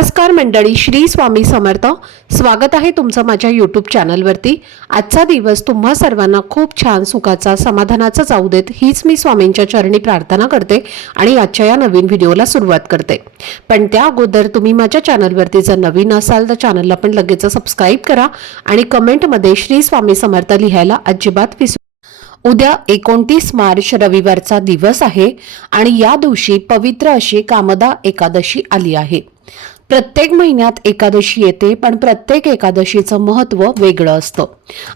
नमस्कार मंडळी, श्री स्वामी समर्थ. स्वागत आहे तुमचं माझ्या यूट्यूब चॅनलवरती. आजचा दिवस तुम्हा सर्वांना खूप छान, सुखाचा, समाधानाचा जाऊ देत, हीच मी स्वामींच्या चरणी प्रार्थना करते आणि आजच्या या नवीन व्हिडिओला सुरुवात करते. पण त्या अगोदर तुम्ही माझ्या चॅनलवरती जर नवीन असाल तर चॅनलला पण लगेच सबस्क्राईब करा आणि कमेंटमध्ये श्री स्वामी समर्थ लिहायला अजिबात विसरू. उद्या 29 मार्च रविवारचा दिवस आहे आणि या दिवशी पवित्र अशी कामदा एकादशी आली आहे. प्रत्येक महिन्यात एकादशी येते, पण प्रत्येक एकादशीचं महत्त्व वेगळं असतं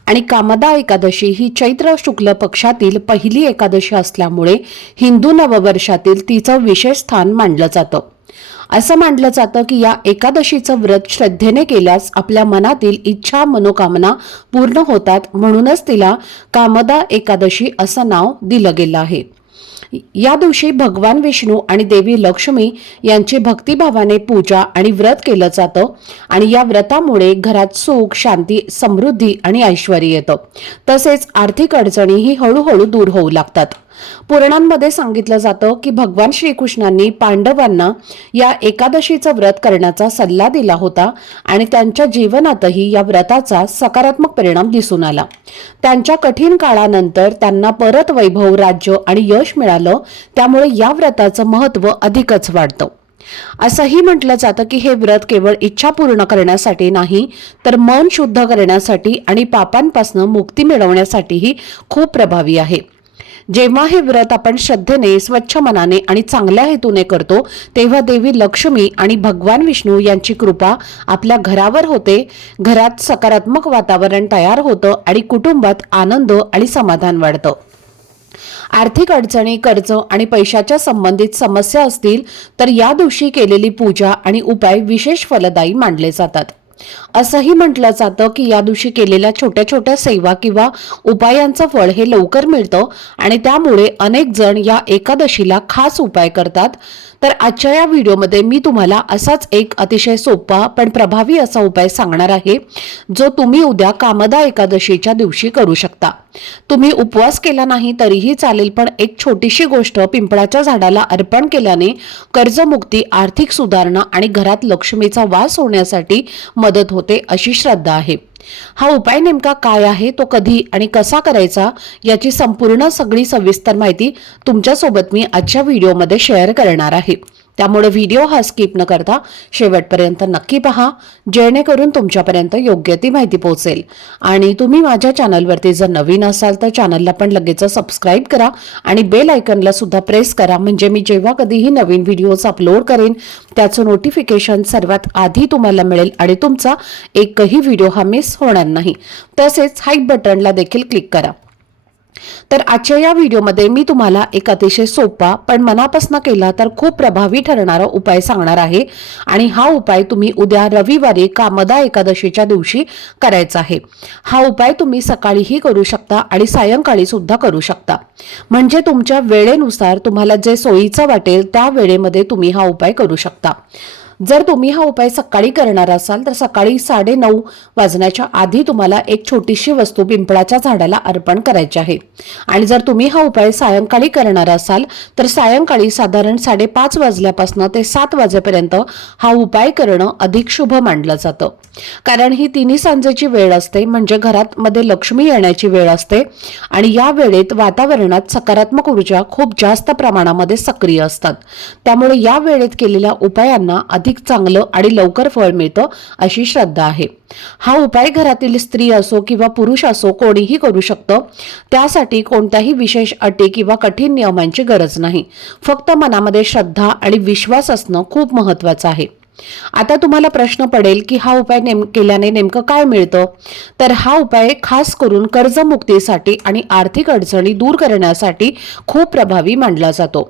आणि कामदा एकादशी ही चैत्र शुक्ल पक्षातील पहिली एकादशी असल्यामुळे हिंदू नववर्षातील तिचं विशेष स्थान मानलं जातं. असं मानलं जातं की या एकादशीचं व्रत श्रद्धेने केल्यास आपल्या मनातील इच्छा मनोकामना पूर्ण होतात, म्हणूनच तिला कामदा एकादशी असं नाव दिलं गेलं आहे. या दिवशी भगवान विष्णू आणि देवी लक्ष्मी यांची भक्तिभावाने पूजा आणि व्रत केलं जातं आणि या व्रतामुळे घरात सुख, शांती, समृद्धी आणि ऐश्वर येतं. तसेच आर्थिक अडचणीही हळूहळू दूर होऊ लागतात. पुराणांमध्ये सांगितलं जातं की भगवान श्रीकृष्णांनी पांडवांना या एकादशीचं व्रत करण्याचा सल्ला दिला होता आणि त्यांच्या जीवनातही या व्रताचा सकारात्मक परिणाम दिसून आला. त्यांच्या कठीण काळानंतर त्यांना परत वैभव, राज्य आणि यश मिळालं. त्यामुळे या व्रताचं महत्त्व अधिकच वाढतं. असंही म्हटलं जातं की हे व्रत केवळ इच्छा पूर्ण करण्यासाठी नाही, तर मन शुद्ध करण्यासाठी आणि पापांपासून मुक्ती मिळवण्यासाठीही खूप प्रभावी आहे. जेव्हा हे व्रत आपण श्रद्धेने, स्वच्छ मनाने आणि चांगल्या हेतूने करतो, तेव्हा देवी लक्ष्मी आणि भगवान विष्णू यांची कृपा आपल्या घरावर होते. घरात सकारात्मक वातावरण तयार होतं आणि कुटुंबात आनंद आणि समाधान वाढतं. आर्थिक अडचणी, कर्ज आणि पैशाच्या संबंधित समस्या असतील तर या दिवशी केलेली पूजा आणि उपाय विशेष फलदायी मानले जातात. असंही म्हटलं जातं की या दिवशी केलेल्या छोट्या छोट्या सेवा किंवा उपायांचं फळ हे लवकर मिळतं आणि त्यामुळे अनेक जण या एकादशीला खास उपाय करतात. तर आजच्या या व्हिडिओमध्ये मी तुम्हाला असाच एक अतिशय सोपा पण प्रभावी असा उपाय सांगणार आहे, जो तुम्ही उद्या कामदा एकादशीच्या दिवशी करू शकता. तुम्ही उपवास केला नाही तरीही चालेल, पण एक छोटीशी गोष्ट पिंपळाच्या झाडाला अर्पण केल्याने कर्जमुक्ती, आर्थिक सुधारणा आणि घरात लक्ष्मीचा वास होण्यासाठी मदत होते अशी श्रद्धा आहे. हा उपाय नेमका काय आहे, तो कधी आणि कसा करायचा, याची संपूर्ण सगळी सविस्तर माहिती तुमच्यासोबत मी आजच्या व्हिडिओमध्ये शेअर करणार आहे. त्यामुळे व्हिडिओ हा स्किप न करता शेवटपर्यंत नक्की पहा, जेणेकरून तुमच्यापर्यंत योग्य ती माहिती पोहोचेल. आणि तुम्ही माझ्या चॅनलवरती जर नवीन असाल तर चॅनलला पण लगेच सबस्क्राईब करा आणि बेल आयकॉनला सुद्धा प्रेस करा, म्हणजे मी जेव्हा कधीही नवीन व्हिडिओज अपलोड करेन त्याचं नोटिफिकेशन सर्वात आधी तुम्हाला मिळेल आणि तुमचा एकही व्हिडिओ हा मिस होणार नाही. तसेच हाईक बटनला देखील क्लिक करा. तर आजच्या या व्हिडिओमध्ये मी तुम्हाला एक अतिशय सोपा पण मनापासून केला तर खूप प्रभावी ठरणारा उपाय सांगणार आहे आणि हा उपाय तुम्ही उद्या रविवारी कामदा एकादशीच्या दिवशी करायचा आहे. हा उपाय तुम्ही सकाळीही करू शकता आणि सायंकाळी सुद्धा करू शकता, म्हणजे तुमच्या वेळेनुसार तुम्हाला जे सोयीचं वाटेल त्या वेळेमध्ये तुम्ही हा उपाय करू शकता. जर तुम्ही हा उपाय सकाळी करणार असाल तर सकाळी 9:30 वाजण्याच्या आधी तुम्हाला एक छोटीशी वस्तू पिंपळाच्या झाडाला अर्पण करायची आहे आणि जर तुम्ही हा उपाय सायंकाळी करणार असाल तर सायंकाळी साधारण 5:30 वाजल्यापासून ते 7 वाजेपर्यंत हा उपाय करणं अधिक शुभ मानलं जातं. कारण ही तिन्ही सांजेची वेळ असते, म्हणजे घरात मध्ये लक्ष्मी येण्याची वेळ असते आणि या वेळेत वातावरणात सकारात्मक ऊर्जा खूप जास्त प्रमाणामध्ये सक्रिय असतात. त्यामुळे या वेळेत केलेल्या उपायांना अधिक चांगलं आणि लवकर फळ मिळतं अशी श्रद्धा आहे. हा उपाय घरातील स्त्री असो किंवा पुरुष असो कोणीही करू शकतं. त्यासाठी कोणत्याही विशेष अटी किंवा कठीण नियमांची गरज नाही. फक्त मनामध्ये श्रद्धा आणि विश्वास असणं खूप महत्त्वाचं आहे. आता तुम्हाला प्रश्न पडेल की हा उपाय केल्याने नेमकं काय मिळतं? तर हा उपाय खास करून कर्जमुक्तीसाठी आणि आर्थिक अडचणी दूर करण्यासाठी खूप प्रभावी मानला जातो.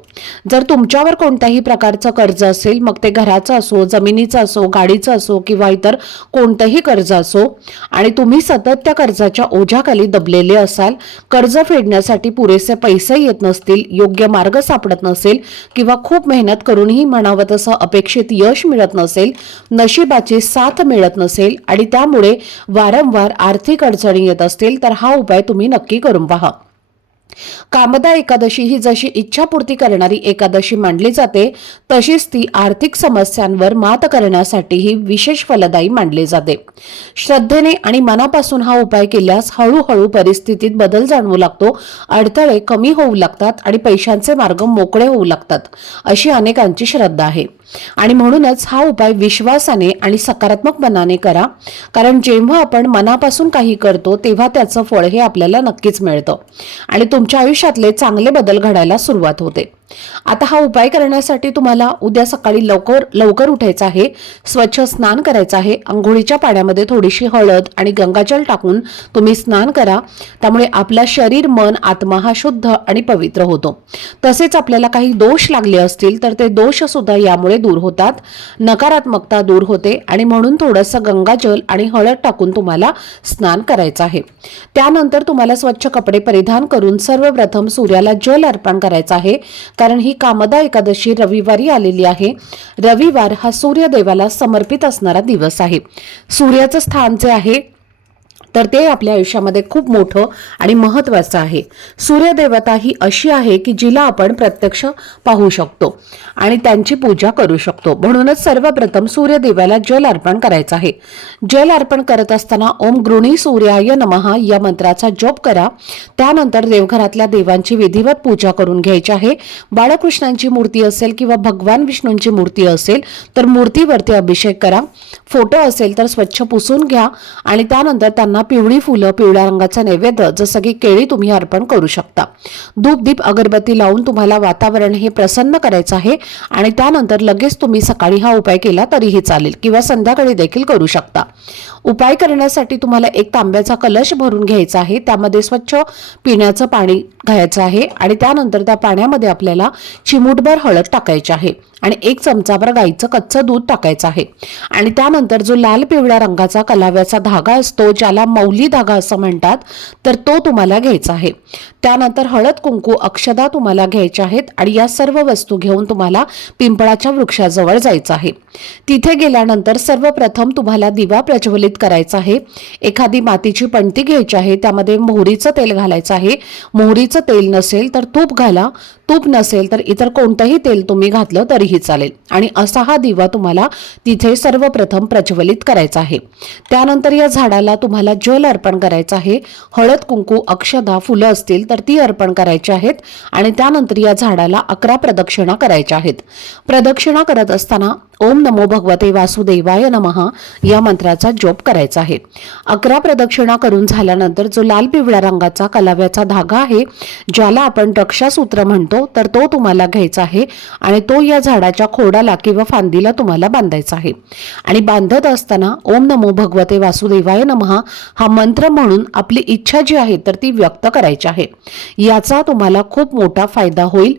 जर तुमच्यावर कोणत्याही प्रकारचं कर्ज असेल, मग ते घराचं असो, जमिनीचं असो, गाडीचं असो किंवा इतर कोणतंही कर्ज असो आणि तुम्ही सतत त्या कर्जाच्या ओझ्याखाली दबलेले असाल, कर्ज फेडण्यासाठी पुरेसे पैसे येत नसतील, योग्य मार्ग सापडत नसेल किंवा खूप मेहनत करूनही म्हणावं तसं अपेक्षित यश मिळत नसेल, नशिबाची साथ मिळत नसेल आणि त्यामुळे वारंवार आर्थिक अडचणी येत असतील, तर हा उपाय तुम्ही नक्की करून पहा. कामदा एकादशी ही जशी इच्छापूर्ती करणारी एकादशी मानली जाते, तशीच ती आर्थिक समस्यांवर मात करण्यासाठी ही विशेष फलदायी मानली जाते. श्रद्धेने आणि मनापासून हा उपाय केल्यास हळूहळू परिस्थितीत बदल जाणवू लागतो, अडथळे कमी होऊ लागतात आणि पैशांचे मार्ग मोकळे होऊ लागतात, अशी अनेकांची श्रद्धा आहे. आणि म्हणूनच हा उपाय विश्वासाने आणि सकारात्मक मनाने करा, कारण जेव्हा आपण मनापासून काही करतो तेव्हा त्याचं फळ हे आपल्याला नक्कीच मिळतं आणि तुमच्या आयुष्यातले चांगले बदल घडायला सुरुवात होते. आता हा उपाय करण्यासाठी तुम्हाला उद्या सकाळी लवकर उठायचं आहे, स्वच्छ स्नान करायचं आहे. अंघोळीच्या पाण्यामध्ये थोडीशी हळद आणि गंगाजल टाकून तुम्ही स्नान करा. त्यामुळे आपला शरीर, मन, आत्मा हा शुद्ध आणि पवित्र होतो. तसेच आपल्याला काही दोष लागले असतील तर ते दोष सुद्धा यामुळे दूर होतात, नकारात्मकता दूर होते आणि म्हणून थोडंसं गंगाजल आणि हळद टाकून तुम्हाला स्नान करायचं आहे. त्यानंतर तुम्हाला स्वच्छ कपडे परिधान करून सर्वप्रथम सूर्याला जल अर्पण करायचं आहे, कारण ही कामदा एकादशी रविवारी आलेली आहे. रविवार हा सूर्यदेवाला समर्पित असणारा दिवस आहे. सूर्याचं स्थान जे आहे तर ते आपल्या आयुष्यामध्ये खूप मोठं आणि महत्त्वाचं आहे. सूर्यदेवता ही अशी आहे की जिला आपण प्रत्यक्ष पाहू शकतो आणि त्यांची पूजा करू शकतो. म्हणूनच सर्वप्रथम सूर्यदेवाला जल अर्पण करायचं आहे. जल अर्पण करत असताना ओम गृणी सूर्याय नमः या मंत्राचा जप करा. त्यानंतर देवघरातल्या देवांची विधिवत पूजा करून घ्यायची आहे. बाळकृष्णांची मूर्ती असेल किंवा भगवान विष्णूंची मूर्ती असेल तर मूर्तीवरती अभिषेक करा. फोटो असेल तर स्वच्छ पुसून घ्या आणि त्यानंतर त्यांना पिवळी फुलं, पिवळ्या रंगाचा नैवेद्य जसं की केळी तुम्ही अर्पण करू शकता. धूप दीप अगरबत्ती लावून तुम्हाला वातावरण हे प्रसन्न करायचं आहे आणि त्यानंतर लगेच तुम्ही सकाळी हा उपाय केला तरीही चालेल किंवा संध्याकाळी देखील करू शकता. उपाय करण्यासाठी तुम्हाला एक तांब्याचा कलश भरून घ्यायचा आहे. त्यामध्ये स्वच्छ पिण्याचं पाणी घ्यायचं आहे आणि त्यानंतर त्या पाण्यामध्ये आपल्याला चिमूटभर हळद टाकायची आहे आणि 1 चमचाभर गाईचं कच्चं दूध टाकायचं आहे आणि त्यानंतर जो लाल पिवळ्या रंगाचा कलाव्याचा धागा असतो, ज्याला मौली धागा असं म्हणतात, तर तो तुम्हाला घ्यायचा आहे. त्यानंतर हळद, कुंकू, अक्षदा तुम्हाला घ्यायच्या आहेत आणि या सर्व वस्तू घेऊन तुम्हाला पिंपळाच्या वृक्षाजवळ जायचं आहे. तिथे गेल्यानंतर सर्वप्रथम तुम्हाला दिवा प्रज्वलित करायचा आहे. एखादी मातीची पणती घ्यायची आहे, त्यामध्ये मोहरीचं तेल घालायचं आहे. मोहरीचं तेल नसेल तर तूप घाला, तूप नसेल तर इतर कोणतंही तेल तुम्ही घातलं तरीही चालेल आणि असा हा दिवा तुम्हाला तिथे सर्वप्रथम प्रज्वलित करायचा आहे. त्यानंतर या झाडाला तुम्हाला जल अर्पण करायचं आहे. हळद, कुंकू, अक्षदा, फुलं असतील तर ती अर्पण करायची आहेत आणि त्यानंतर या झाडाला 11 प्रदक्षिणा करायच्या आहेत. प्रदक्षिणा करत असताना ओम नमो भगवते वासुदेवाय नमः या मंत्राचा जप करायचा आहे. 11 प्रदक्षिणा करून झाल्यानंतर जो लाल पिवळ्या रंगाचा कलाव्याचा धागा आहे, ज्याला आपण रक्षासूत्र म्हणतो, तर तो तुम्हाला घ्यायचा आहे आणि तो या झाडाच्या खोडाला किंवा फांदीला तुम्हाला बांधायचा आहे. आणि बांधत असताना ओम नमो भगवते वासुदेवाय नमः हा मंत्र म्हणून आपली इच्छा जी आहे तर ती व्यक्त करायची आहे. याचा तुम्हाला खूप मोठा फायदा होईल.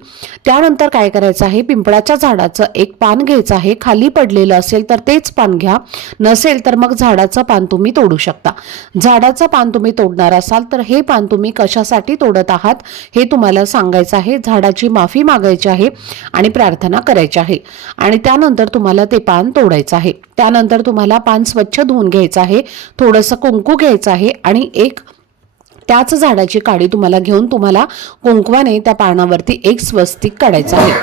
त्यानंतर काय करायचं आहे, पिंपळाच्या झाडाचं एक पान घ्यायचं आहे. खाली पडलेलं असेल तर तेच पान घ्या, नसेल तर मग झाडाचं पान तुम्ही तोडू शकता. झाडाचं पान तुम्ही तोडणार असाल तर हे पान तुम्ही कशासाठी तोडत आहात हे तुम्हाला सांगायचं आहे. झाडाची माफी मागायची आहे आणि प्रार्थना करायची आहे आणि त्यानंतर तुम्हाला ते पान तोडायचं आहे. त्यानंतर तुम्हाला पान स्वच्छ धुवून घ्यायचं आहे, थोडंसं कुंकू घ्यायचं आहे आणि त्याच झाडाची काडी तुम्हाला घेऊन तुम्हाला कुंकवाने त्या पानावरती एक स्वस्तिक काढायचं आहे.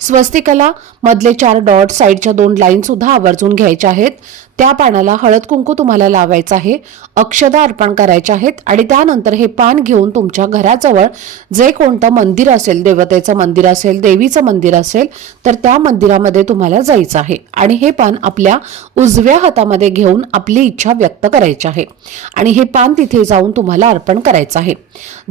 स्वस्तिकाला मधले 4 डॉट, साईडच्या 2 लाईन सुद्धा आवर्जून घ्यायच्या आहेत. त्या पानाला हळद कुंकू तुम्हाला लावायचं आहे, अक्षदा अर्पण करायच्या आहेत आणि त्यानंतर हे पान घेऊन तुमच्या घराजवळ जे कोणतं मंदिर असेल, देवतेचं मंदिर असेल, देवीचं मंदिर असेल, तर त्या मंदिरामध्ये तुम्हाला जायचं आहे आणि हे पान आपल्या उजव्या हातामध्ये घेऊन आपली इच्छा व्यक्त करायची आहे आणि हे पान तिथे जाऊन तुम्हाला अर्पण करायचं आहे.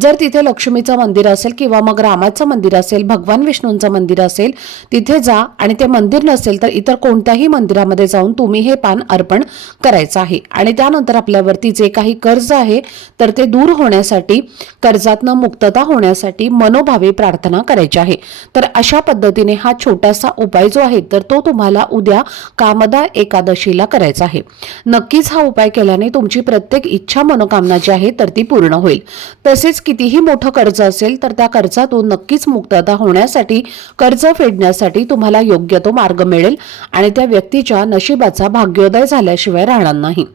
जर तिथे लक्ष्मीचं मंदिर असेल किंवा मग रामाचं मंदिर असेल, भगवान विष्णूंचं मंदिर असेल, तिथे जा आणि ते मंदिर नसेल तर इतर कोणत्याही मंदिरामध्ये जाऊन तुम्ही हे पान अर्पण करायचं आहे आणि त्यानंतर आपल्यावरती जे काही कर्ज आहे तर ते दूर होण्यासाठी, कर्जातनं मुक्तता होण्यासाठी मनोभावे प्रार्थना करायची आहे. तर अशा पद्धतीने हा छोटासा उपाय जो आहे तर तो तुम्हाला उद्या कामदा एकादशीला करायचा आहे. नक्कीच हा उपाय केल्याने तुमची प्रत्येक इच्छा, मनोकामना जी आहे तर ती पूर्ण होईल. तसेच कितीही मोठं कर्ज असेल तर त्या कर्जातून नक्कीच मुक्तता होण्यासाठी, कर्ज फेडण्यासाठी तुम्हाला योग्य तो मार्ग मिळेल आणि त्या व्यक्तीच्या नशिबाचा भाग्योदय झाल्याशिवाय राहणार नाही।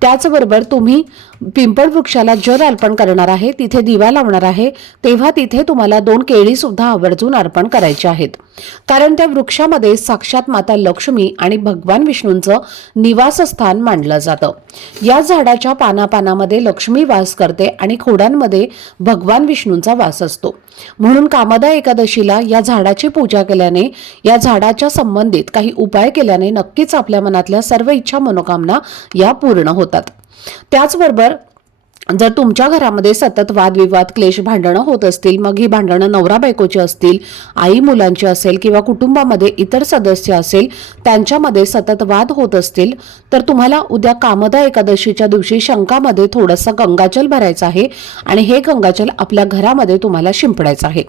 त्याचबरोबर तुम्ही पिंपळ वृक्षाला जल अर्पण करणार आहे, तिथे दिवा लावणार आहे, तेव्हा तिथे तुम्हाला 2 केळी सुद्धा आवर्जून अर्पण करायची आहेत, कारण त्या वृक्षामध्ये साक्षात माता लक्ष्मी आणि भगवान विष्णूंचं निवासस्थान मानलं जातं। या झाडाच्या पानापानामध्ये लक्ष्मी वास करते आणि खोडांमध्ये भगवान विष्णूंचा वास असतो। म्हणून कामदा एकादशीला या झाडाची पूजा केल्याने, या झाडाच्या संबंधित काही उपाय केल्याने नक्कीच आपल्या मनातल्या सर्व इच्छा मनोकामना या पूर्ण होतात। त्याचबरोबर जर तुमच्या घरामध्ये सतत वादविवाद, क्लेश, भांडणं होत असतील, मग ही भांडणं नवरा बायकोची असतील, आई मुलांची असेल किंवा कुटुंबामध्ये इतर सदस्य असेल, त्यांच्यामध्ये सतत वाद होत असतील, तर तुम्हाला उद्या कामदा एकादशीच्या दिवशी शंखामध्ये थोडंसं गंगाजल भरायचं आहे आणि हे गंगाजल आपल्या घरामध्ये तुम्हाला शिंपडायचं आहे।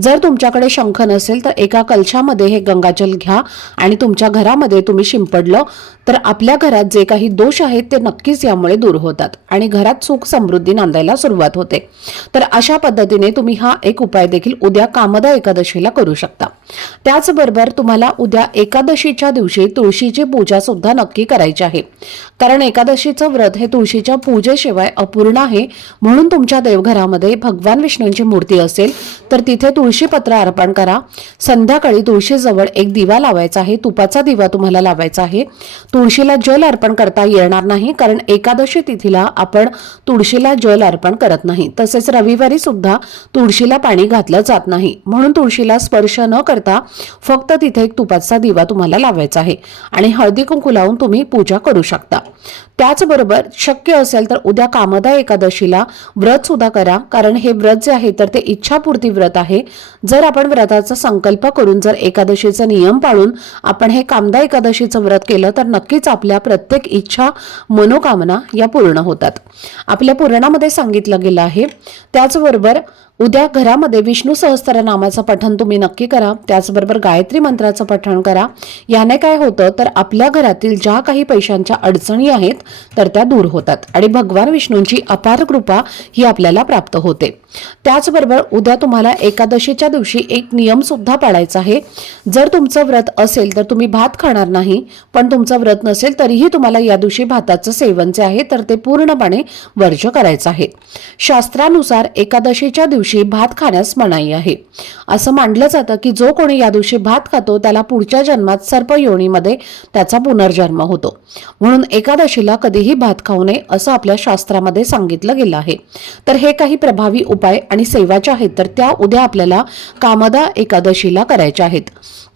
जर तुमच्याकडे शंख नसेल तर एका कलशामध्ये हे गंगाजल घ्या आणि तुमच्या घरामध्ये तुम्ही शिंपडलं तर आपल्या घरात जे काही दोष आहेत ते नक्कीच यामुळे दूर होतात आणि घरात सुख समृद्धी नांदायला सुरुवात होते। तर अशा पद्धतीने तुम्ही हा एक उपाय देखील उद्या कामदा एकादशीला करू शकता। त्याचबरोबर तुम्हाला उद्या एकादशीच्या दिवशी तुळशीची पूजा सुद्धा नक्की करायची आहे, कारण एकादशीचं व्रत हे तुळशीच्या पूजेशिवाय अपूर्ण आहे। म्हणून तुमच्या देवघरामध्ये भगवान विष्णूंची मूर्ती असेल तर तिथे तुळशी पत्र अर्पण करा। संध्याकाळी तुळशीजवळ एक दिवा लावायचा आहे, तुपाचा दिवा तुम्हाला लावायचा आहे। तुळशीला जल अर्पण करता येणार नाही, कारण एकादशी तिथीला आपण तुळशीला जल अर्पण करत नाही। तसेच रविवारी सुद्धा तुळशीला पाणी घातलं जात नाही, म्हणून तुळशीला स्पर्श न करता फक्त तिथे एक तुपाचा दिवा तुम्हाला लावायचा आहे आणि हळदी कुंकू लावून तुम्ही पूजा करू शकता। त्याचबरोबर शक्य असेल तर उद्या कामदा एकादशीला व्रत सुद्धा करा, कारण हे व्रत जे आहे तर ते इच्छापूर्ती व्रत आहे। जर आपण व्रताचा संकल्प करून जर एकादशीचा नियम पाळून आपण हे कामदा एकादशीचं व्रत केलं तर नक्कीच आपल्या प्रत्येक इच्छा मनोकामना या पूर्ण होतात। आपल्या पुराणामध्ये सांगितलं गेलं आहे। त्याचबरोबर उद्या घरामध्ये विष्णू सहस्त्रनामाचं पठण तुम्ही नक्की करा, त्याचबरोबर गायत्री मंत्राचं पठण करा। याने काय होतं तर आपल्या घरातील ज्या काही पैशांच्या अडचणी आहेत तर त्या दूर होतात आणि भगवान विष्णूंची अपार कृपा ही आपल्याला प्राप्त होते। त्याचबरोबर उद्या तुम्हाला एकादशीच्या दिवशी एक नियम सुद्धा पाळायचा आहे। जर तुमचं व्रत असेल तर तुम्ही भात खाणार नाही, पण तुमचं व्रत नसेल तरीही तुम्हाला या दिवशी भाताचं सेवन जे आहे तर ते पूर्णपणे वर्ज्य करायचं आहे। शास्त्रानुसार एकादशीच्या दिवशी भात खाण्यास मनाई आहे। असं मानलं जातं की जो कोणी या दिवशी भात खातो त्याला पुढच्या जन्मात सर्प योनीमध्ये त्याचा पुनर्जन्म होतो। म्हणून एकादशीला कधीही भात खाऊ नये असं आपल्या शास्त्रामध्ये सांगितलं गेलं आहे। तर हे काही प्रभावी उपाय आणि सेवाचे आहेत तर त्या उद्या आपल्याला कामदा एकादशीला करायच्या आहेत।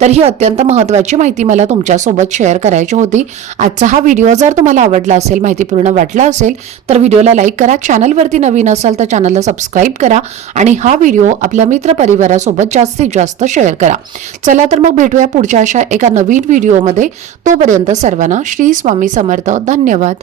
तर ही अत्यंत महत्त्वाची माहिती मला तुमच्यासोबत शेअर करायची होती। आजचा हा व्हिडिओ जर तुम्हाला आवडला असेल, माहितीपूर्ण वाटला असेल तर व्हिडिओला लाईक करा, चॅनलवरती नवीन असाल तर चॅनलला सबस्क्राईब करा आणि हा व्हिडिओ आपल्या मित्र परिवारासोबत जास्तीत जास्त शेअर करा। चला तर मग भेटूया पुढच्या अशा एका नवीन व्हिडिओमध्ये। तोपर्यंत सर्वांना श्री स्वामी समर्थ। धन्यवाद।